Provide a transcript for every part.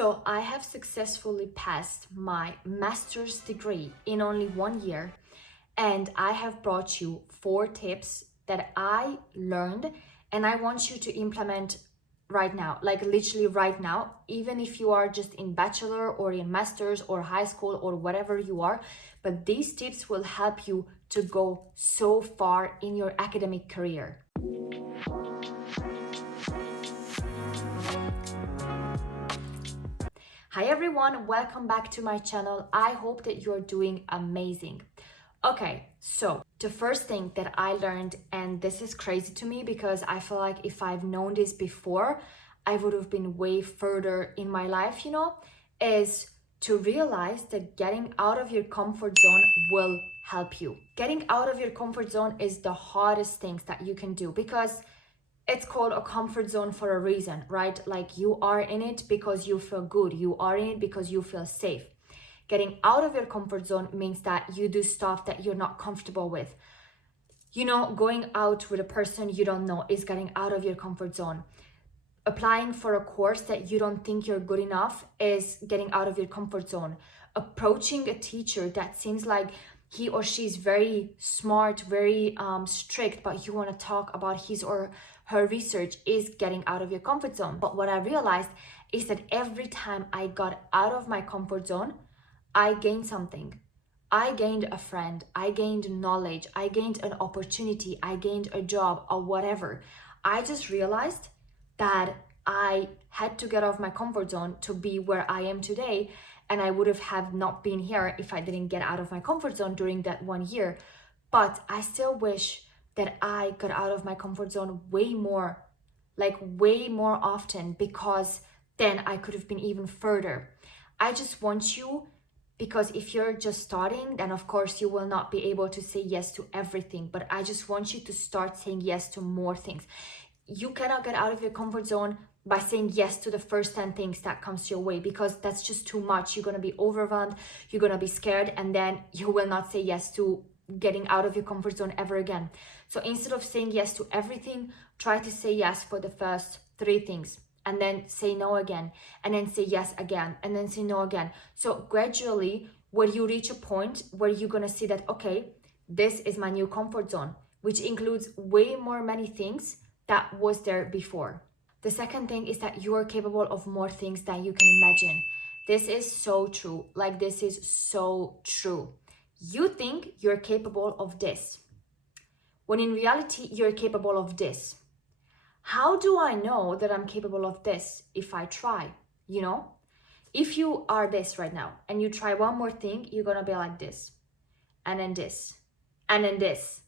So I have successfully passed my master's degree in only 1 year, and I have brought you 4 tips that I learned and I want you to implement right now, like literally right now, even if you are just in bachelor or in master's or high school or whatever you are, but these tips will help you to go so far in your academic career. Hi everyone, welcome back to my channel. I hope that you're doing amazing. Okay, so the first thing that I learned, and this is crazy to me because I feel like if I've known this before, I would have been way further in my life, is to realize that getting out of your comfort zone will help you. Getting out of your comfort zone is the hardest things that you can do because it's called a comfort zone for a reason, right? Like you are in it because you feel good. You are in it because you feel safe. Getting out of your comfort zone means that you do stuff that you're not comfortable with. Going out with a person you don't know is getting out of your comfort zone. Applying for a course that you don't think you're good enough is getting out of your comfort zone. Approaching a teacher that seems like he or she is very smart, very strict, but you want to talk about his or her research is getting out of your comfort zone. But what I realized is that every time I got out of my comfort zone, I gained something. I gained a friend, I gained knowledge, I gained an opportunity, I gained a job or whatever. I just realized that I had to get off my comfort zone to be where I am today, and I would have not been here if I didn't get out of my comfort zone during that 1 year. But I still wish that I got out of my comfort zone way more often, because then I could have been even further. I just want you, because if you're just starting, then of course you will not be able to say yes to everything, but I just want you to start saying yes to more things. You cannot get out of your comfort zone by saying yes to the first 10 things that comes your way, because that's just too much. You're going to be overwhelmed, you're going to be scared, and then you will not say yes to getting out of your comfort zone ever again. So instead of saying yes to everything, try to say yes for the first 3 things, and then say no again, and then say yes again, and then say no again. So gradually, when you reach a point where you're going to see that, okay, this is my new comfort zone, which includes way more many things that was there before. The second thing is that you are capable of more things than you can imagine. This is so true. This is so true. You think you're capable of this, when in reality, you're capable of this. How do I know that I'm capable of this? If I try, If you are this right now and you try one more thing, you're gonna be like this, and then this, and then this,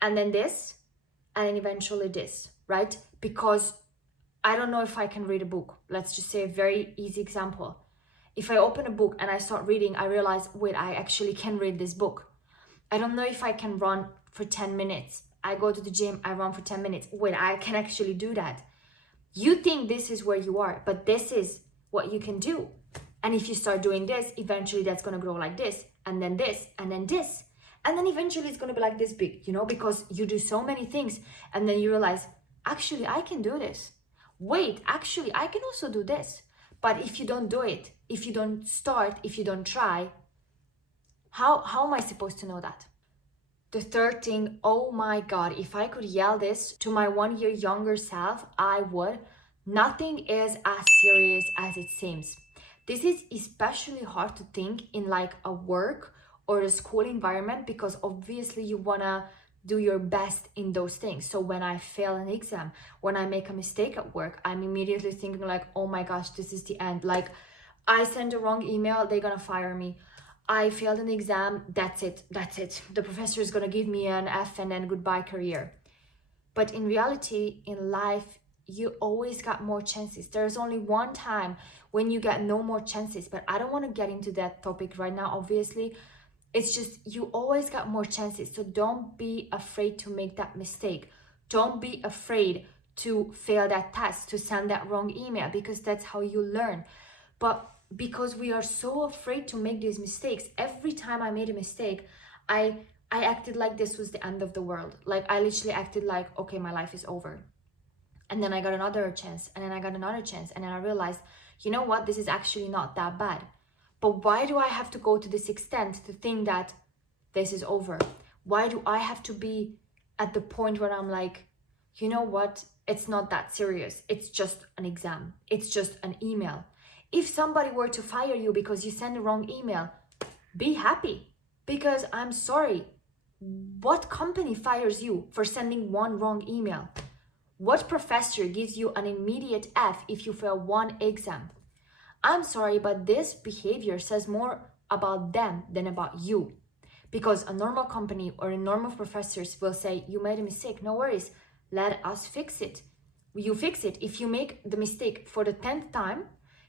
and then this, and then eventually this, right? Because I don't know if I can read a book. Let's just say a very easy example. If I open a book and I start reading, I realize, wait, I actually can read this book. I don't know if I can run for 10 minutes. I go to the gym, I run for 10 minutes. Wait, I can actually do that. You think this is where you are, but this is what you can do. And if you start doing this, eventually that's going to grow like this, and then this, and then this. And then eventually it's going to be like this big, because you do so many things. And then you realize, actually, I can do this. Wait, actually, I can also do this. But if you don't do it, if you don't start, if you don't try, how am I supposed to know that? The third thing, oh my God, if I could yell this to my 1 year younger self, I would. Nothing is as serious as it seems. This is especially hard to think in a work or a school environment, because obviously you wanna do your best in those things. So when I fail an exam, when I make a mistake at work, I'm immediately thinking oh my gosh, this is the end. I sent the wrong email, they're gonna fire me. I failed an exam, that's it. The professor is gonna give me an F and then goodbye career. But in reality, in life, you always got more chances. There's only one time when you get no more chances, but I don't want to get into that topic right now, obviously. It's just, you always got more chances. So don't be afraid to make that mistake. Don't be afraid to fail that test, to send that wrong email, because that's how you learn. But because we are so afraid to make these mistakes, every time I made a mistake, I acted like this was the end of the world. I literally acted like, okay, my life is over. And then I got another chance, and then I got another chance, and then I realized, you know what, this is actually not that bad. But why do I have to go to this extent to think that this is over? Why do I have to be at the point where I'm like, you know what, it's not that serious. It's just an exam. It's just an email. If somebody were to fire you because you send the wrong email, be happy, because I'm sorry. What company fires you for sending one wrong email? What professor gives you an immediate F if you fail one exam? I'm sorry, but this behavior says more about them than about you. Because a normal company or a normal professors will say, you made a mistake, no worries, let us fix it. You fix it. If you make the mistake for the 10th time,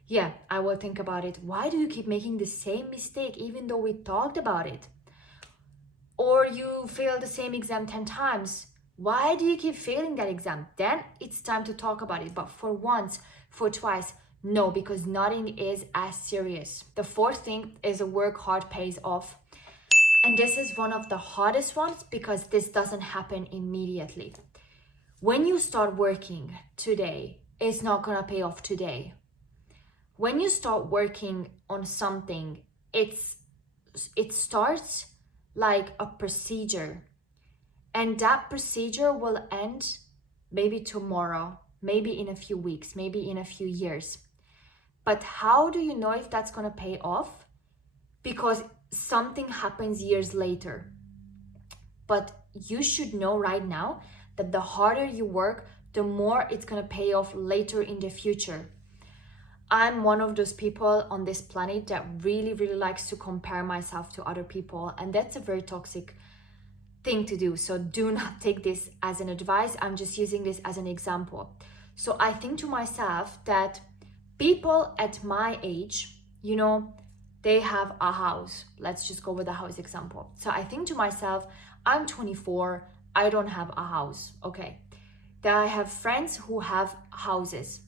yeah, I will think about it. Why do you keep making the same mistake even though we talked about it? Or you fail the same exam 10 times. Why do you keep failing that exam? Then it's time to talk about it. But for once, for twice, no, because nothing is as serious. The fourth thing is a work hard pays off. And this is one of the hardest ones because this doesn't happen immediately. When you start working today, it's not gonna pay off today. When you start working on something, it starts like a procedure. And that procedure will end maybe tomorrow, maybe in a few weeks, maybe in a few years. But how do you know if that's gonna pay off? Because something happens years later. But you should know right now that the harder you work, the more it's gonna pay off later in the future. I'm one of those people on this planet that really, really likes to compare myself to other people, and that's a very toxic thing to do. So do not take this as an advice. I'm just using this as an example. So I think to myself that people at my age, you know, they have a house. Let's just go with the house example. So I think to myself, I'm 24, I don't have a house. Okay. Then I have friends who have houses.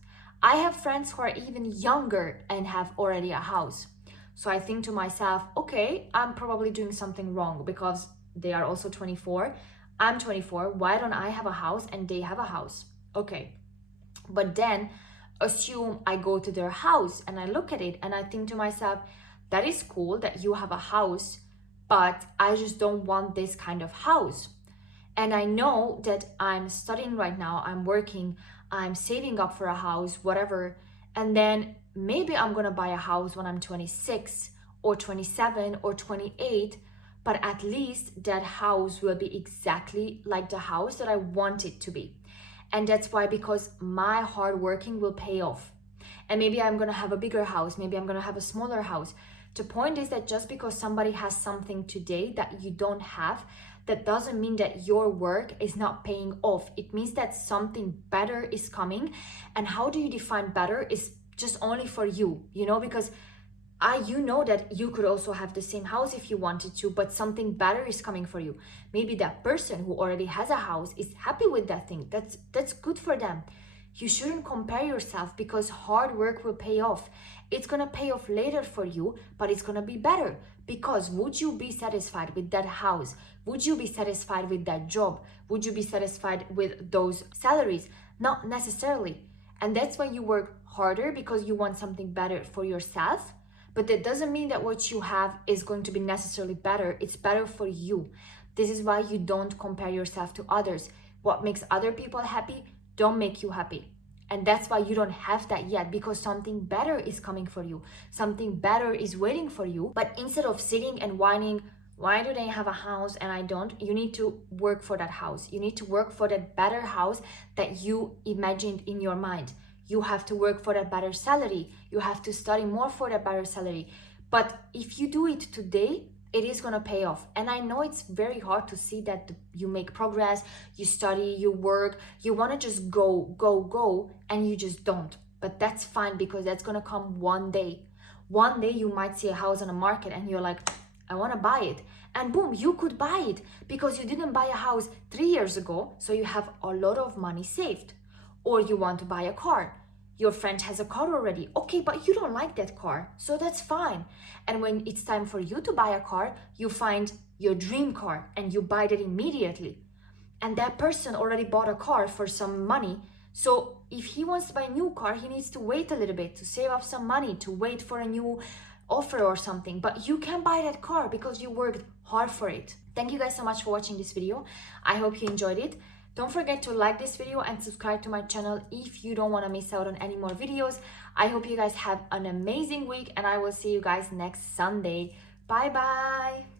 I have friends who are even younger and have already a house. So I think to myself, okay, I'm probably doing something wrong because they are also 24. I'm 24. Why don't I have a house and they have a house? Okay. But then assume I go to their house and I look at it and I think to myself, that is cool that you have a house, but I just don't want this kind of house. And I know that I'm studying right now, I'm working, I'm saving up for a house, whatever. And then maybe I'm gonna buy a house when I'm 26 or 27 or 28, but at least that house will be exactly like the house that I want it to be. And that's why, because my hard working will pay off. And maybe I'm gonna have a bigger house, maybe I'm gonna have a smaller house. The point is that just because somebody has something today that you don't have, that doesn't mean that your work is not paying off. It means that something better is coming. And how do you define better is just only for you, you know, because you know that you could also have the same house if you wanted to, but something better is coming for you. Maybe that person who already has a house is happy with that thing. That's good for them. You shouldn't compare yourself, because hard work will pay off. It's gonna pay off later for you, but it's gonna be better. Because would you be satisfied with that house? Would you be satisfied with that job? Would you be satisfied with those salaries? Not necessarily. And that's why you work harder, because you want something better for yourself. But that doesn't mean that what you have is going to be necessarily better. It's better for you. This is why you don't compare yourself to others. What makes other people happy don't make you happy. And that's why you don't have that yet, because something better is coming for you. Something better is waiting for you. But instead of sitting and whining, why do they have a house and I don't? You need to work for that house. You need to work for that better house that you imagined in your mind. You have to work for that better salary. You have to study more for that better salary. But if you do it today, it is gonna pay off. And I know it's very hard to see that you make progress, you study, you work, you wanna just go, and you just don't. But that's fine, because that's gonna come one day. One day you might see a house on the market and you're like, I wanna buy it. And boom, you could buy it, because you didn't buy a house 3 years ago, so you have a lot of money saved. Or you want to buy a car. Your friend has a car already. Okay, but you don't like that car, so that's fine. And when it's time for you to buy a car, you find your dream car and you buy that immediately. And that person already bought a car for some money, So if he wants to buy a new car, he needs to wait a little bit to save up some money, to wait for a new offer or something. But you can buy that car because you worked hard for it. Thank you guys so much for watching this video. I hope you enjoyed it. Don't forget to like this video and subscribe to my channel if you don't want to miss out on any more videos. I hope you guys have an amazing week, and I will see you guys next Sunday. Bye bye.